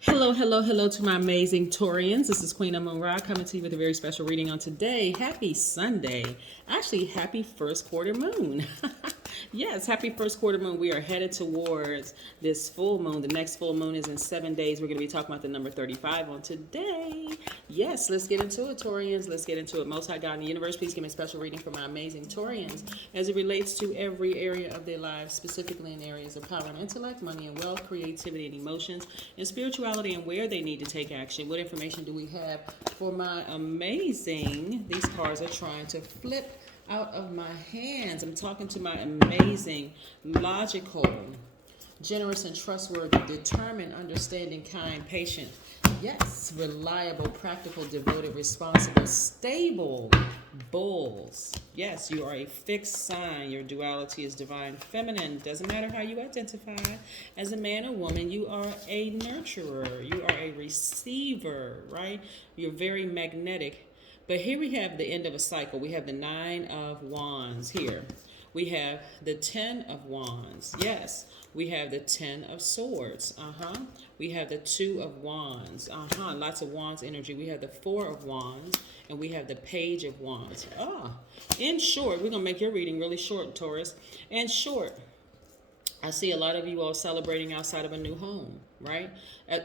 Hello, hello, hello to my amazing Taurians. This is Queen Amun Ra coming to you with a very special reading on today. Happy Sunday. Actually, happy first quarter moon. Yes, happy first quarter moon. We are headed towards this full moon. The next full moon is in 7 days. We're going to be talking about the number 35 on today. Yes, let's get into it, Taurians. Let's get into it. Most High God in the universe, please give me a special reading for my amazing Taurians as it relates to every area of their lives, specifically in areas of power and intellect, money and wealth, creativity and emotions, and spirituality, and where they need to take action. What information do we have for my amazing? These cards are trying to flip out of my hands. I'm talking to my amazing, logical, generous and trustworthy, determined, understanding, kind, patient, yes, reliable, practical, devoted, responsible, stable bulls. Yes, you are a fixed sign. Your duality is divine feminine. Doesn't matter how you identify. As a man or woman, you are a nurturer. You are a receiver, right? You're very magnetic. But here we have the end of a cycle. We have the Nine of Wands here. We have the Ten of Wands. Yes. We have the Ten of Swords. We have the Two of Wands. Lots of Wands energy. We have the Four of Wands. And we have the Page of Wands. In short, we're going to make your reading really short, Taurus. In short, I see a lot of you all celebrating outside of a new home, right?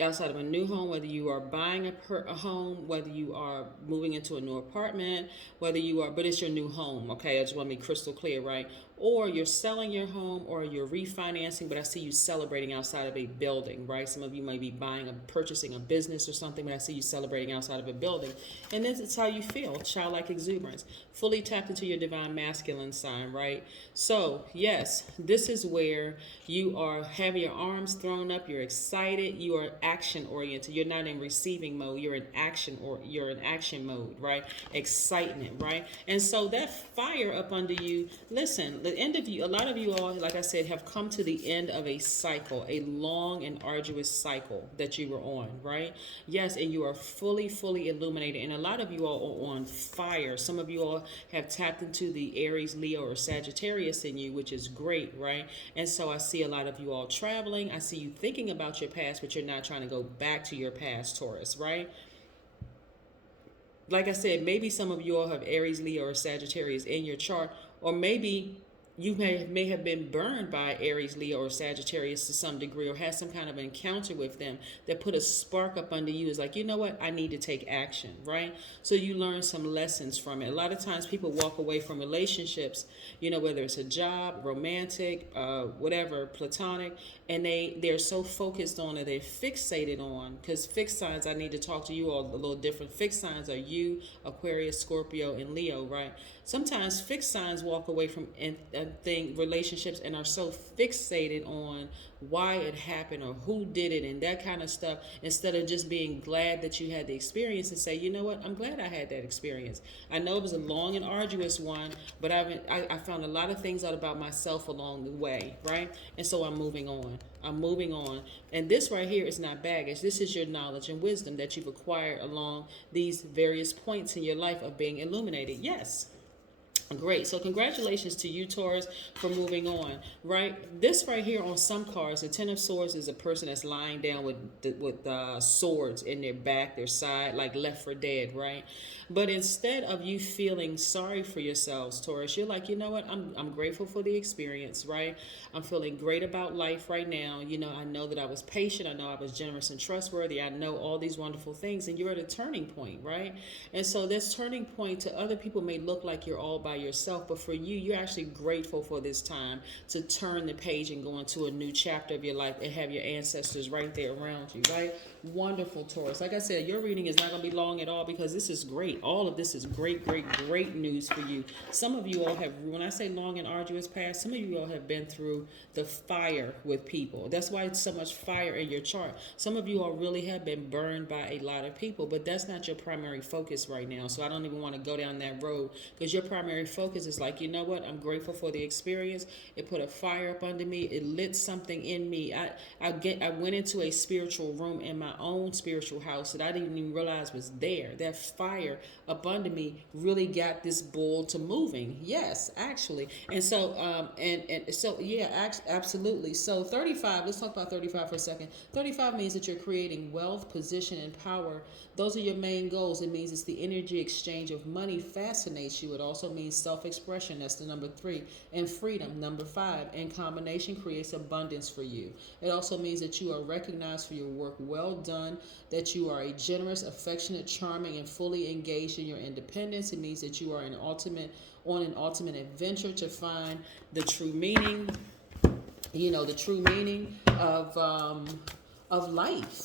Outside of a new home, whether you are buying a home, whether you are moving into a new apartment, whether you are, but it's your new home, okay? I just want to be crystal clear, right? Or you're selling your home or you're refinancing, but I see you celebrating outside of a building, right? Some of you might be purchasing a business or something, but I see you celebrating outside of a building. And this is how you feel, childlike exuberance, fully tapped into your divine masculine sign, right? So, yes, this is where you are having your arms thrown up, you're excited, you are action oriented. You're not in receiving mode, you're in action mode, right? Excitement, right? And so that fire up under you, listen, the end of you, a lot of you all, like I said, have come to the end of a cycle, a long and arduous cycle that you were on, right? Yes, and you are fully illuminated. And a lot of you all are on fire. Some of you all have tapped into the Aries, Leo, or Sagittarius in you, which is great, right? And so I see a lot of you all traveling. I see you thinking about your past, but you're not trying to go back to your past, Taurus, right? Like I said, maybe some of you all have Aries, Leo, or Sagittarius in your chart, or maybe you may have been burned by Aries, Leo, or Sagittarius to some degree, or had some kind of encounter with them that put a spark up under you. Is like, you know what? I need to take action, right? So you learn some lessons from it. A lot of times people walk away from relationships, whether it's a job, romantic, whatever, platonic, and they're so focused on it, they're fixated on, because fixed signs, I need to talk to you all a little different. Fixed signs are you, Aquarius, Scorpio, and Leo, right? Sometimes fixed signs walk away from relationships and are so fixated on why it happened or who did it and that kind of stuff, instead of just being glad that you had the experience and say, you know what, I'm glad I had that experience. I know it was a long and arduous one, but I found a lot of things out about myself along the way, right? And so I'm moving on. And this right here is not baggage. This is your knowledge and wisdom that you've acquired along these various points in your life of being illuminated. Yes. Great. So congratulations to you, Taurus, for moving on, right? This right here on some cards, the Ten of Swords is a person that's lying down with swords in their back, their side, like Left for Dead, right? But instead of you feeling sorry for yourselves, Taurus, you're like, you know what? I'm grateful for the experience, right? I'm feeling great about life right now. I know that I was patient. I know I was generous and trustworthy. I know all these wonderful things, and you're at a turning point, right? And so this turning point to other people may look like you're all by yourself, but for you, you're actually grateful for this time to turn the page and go into a new chapter of your life and have your ancestors right there around you, right? Wonderful, Taurus. Like I said, your reading is not going to be long at all because this is great. All of this is great news for you. Some of you all have, when I say long and arduous past, some of you all have been through the fire with people. That's why it's so much fire in your chart. Some of you all really have been burned by a lot of people, but that's not your primary focus right now. So I don't even want to go down that road, because your primary focus. It's like, you know what? I'm grateful for the experience. It put a fire up under me. It lit something in me. I went into a spiritual room in my own spiritual house that I didn't even realize was there. That fire up under me really got this bull to moving. Yes, actually. And so and so yeah, absolutely. So 35, let's talk about 35 for a second. 35 means that you're creating wealth, position, and power. Those are your main goals. It means it's the energy exchange of money fascinates you. It also means self-expression. That's the number 3. And freedom, number 5. And combination creates abundance for you. It also means that you are recognized for your work well done, that you are a generous, affectionate, charming, and fully engaged in your independence. It means that you are on an ultimate adventure to find the true meaning, the true meaning of life,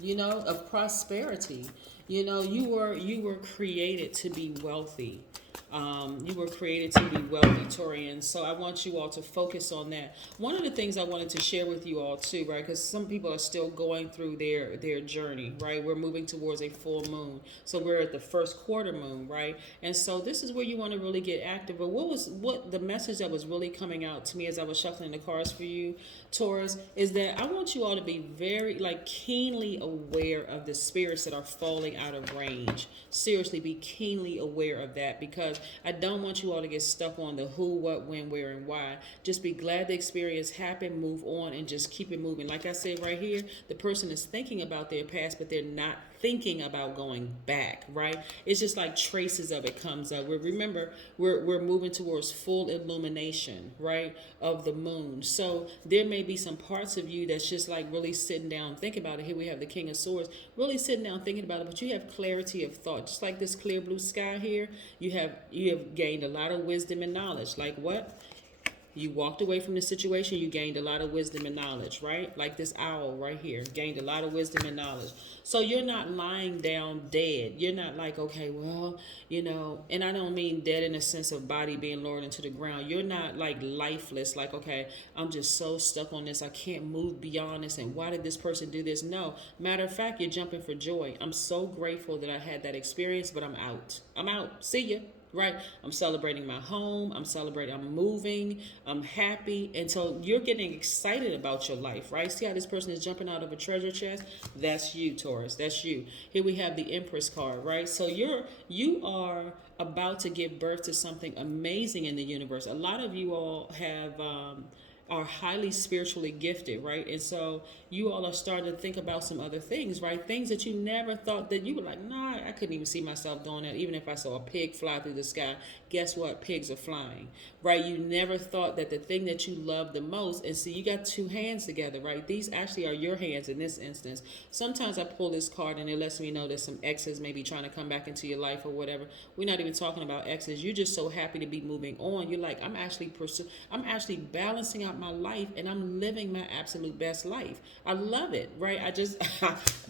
of prosperity. You were created to be wealthy. You were created to be wealthy, Torians. So I want you all to focus on that. One of the things I wanted to share with you all too, right? Because some people are still going through their journey, right? We're moving towards a full moon, so we're at the first quarter moon, right? And so this is where you want to really get active. But what the message that was really coming out to me as I was shuffling the cards for you, Taurus, is that I want you all to be very keenly aware of the spirits that are falling out of range. Seriously, be keenly aware of that, because I don't want you all to get stuck on the who, what, when, where, and why. Just be glad the experience happened, move on, and just keep it moving. Like I said right here, the person is thinking about their past, but they're not thinking about going back, right? It's just like traces of it comes up. Remember, we're moving towards full illumination, right, of the moon. So there may be some parts of you that's just like really sitting down, think about it. Here we have the King of Swords, really sitting down thinking about it, but you have clarity of thought. Just like this clear blue sky here, you have gained a lot of wisdom and knowledge. Like what? You walked away from the situation, you gained a lot of wisdom and knowledge, right? Like this owl right here, gained a lot of wisdom and knowledge. So you're not lying down dead. You're not like, okay, well, and I don't mean dead in the sense of body being lowered into the ground. You're not like lifeless, like, okay, I'm just so stuck on this. I can't move beyond this. And why did this person do this? No. Matter of fact, you're jumping for joy. I'm so grateful that I had that experience, but I'm out. I'm out. See ya. Right? I'm celebrating my home. I'm moving. I'm happy. And so you're getting excited about your life, right? See how this person is jumping out of a treasure chest? That's you, Taurus. That's you. Here we have the Empress card, right? So you are about to give birth to something amazing in the universe. A lot of you all are highly spiritually gifted, right? And so you all are starting to think about some other things, right? Things that you never thought that you were like, nah, I couldn't even see myself doing that. Even if I saw a pig fly through the sky, guess what? Pigs are flying, right? You never thought that the thing that you love the most, and see, you got two hands together, right? These actually are your hands in this instance. Sometimes I pull this card and it lets me know that some exes may be trying to come back into your life or whatever. We're not even talking about exes. You're just so happy to be moving on. You're like, I'm actually balancing out my life and I'm living my absolute best life. I love it, right? I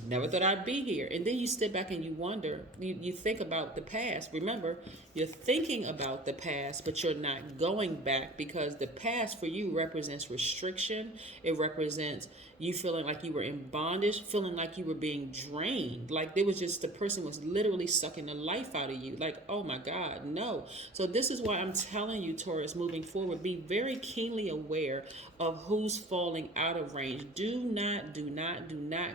never thought I'd be here. And then you step back and you wonder, you think about the past. Remember, you're thinking about the past, but you're not going back, because the past for you represents restriction. It represents you feeling like you were in bondage, feeling like you were being drained. Like there was just, the person was literally sucking the life out of you. Like, oh my God, no. So this is why I'm telling you, Taurus, moving forward, be very keenly aware of who's falling out of range. Do not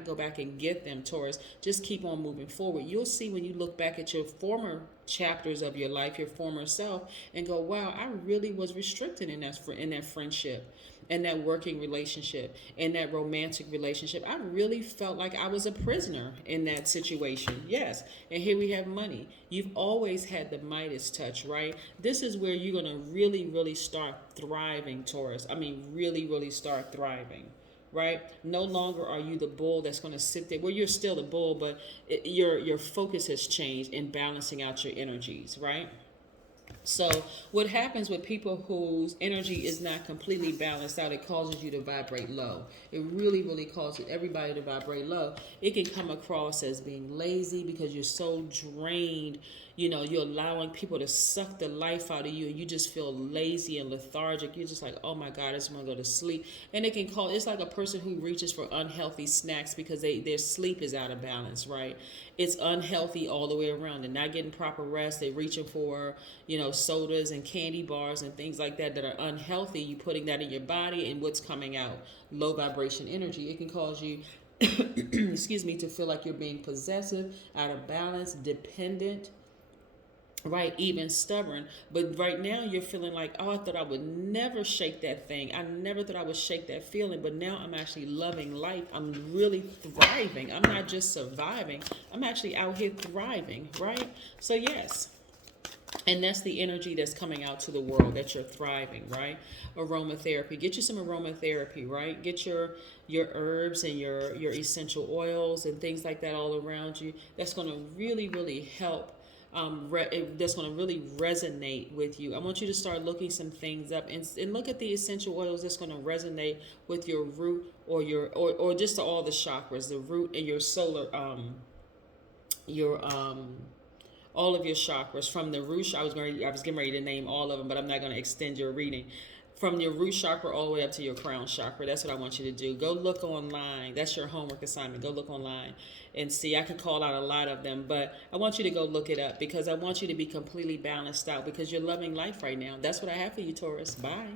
go back and get them, Taurus. Just keep on moving forward. You'll see when you look back at your former chapters of your life, your former self, and go, wow, I really was restricted in that friendship, in that working relationship, in that romantic relationship. I really felt like I was a prisoner in that situation. Yes. And here we have money. You've always had the Midas touch, right? This is where you're going to really, really start thriving, Taurus. I mean, really, really start thriving. Right? No longer are you the bull that's going to sit there. Well, you're still the bull, but your focus has changed in balancing out your energies, right? So what happens with people whose energy is not completely balanced out, it causes you to vibrate low. It really, really causes everybody to vibrate low. It can come across as being lazy because you're so drained. You're allowing people to suck the life out of you, and you just feel lazy and lethargic. You're just like, oh my God, I just want to go to sleep. And it can it's like a person who reaches for unhealthy snacks because their sleep is out of balance, right? It's unhealthy all the way around. They're not getting proper rest. They're reaching for, sodas and candy bars and things like that that are unhealthy, you putting that in your body, and what's coming out? Low vibration energy. It can cause you, excuse me, to feel like you're being possessive, out of balance, dependent, right, even stubborn. But right now you're feeling like, oh, I thought I would never shake that thing, I never thought I would shake that feeling, but now I'm actually loving life, I'm really thriving, I'm not just surviving, I'm actually out here thriving, right? So yes, and that's the energy that's coming out to the world, that you're thriving, right? Aromatherapy. Get you some aromatherapy, right? Get your herbs and your essential oils and things like that all around you. That's going to really, really help. That's going to really resonate with you. I want you to start looking some things up, and look at the essential oils that's going to resonate with your root, or just all the chakras, the root and your solar, your all of your chakras, from the root. I was getting ready to name all of them, but I'm not going to extend your reading. From your root chakra all the way up to your crown chakra. That's what I want you to do. Go look online. That's your homework assignment. Go look online and see. I could call out a lot of them, but I want you to go look it up, because I want you to be completely balanced out, because you're loving life right now. That's what I have for you, Taurus. Bye.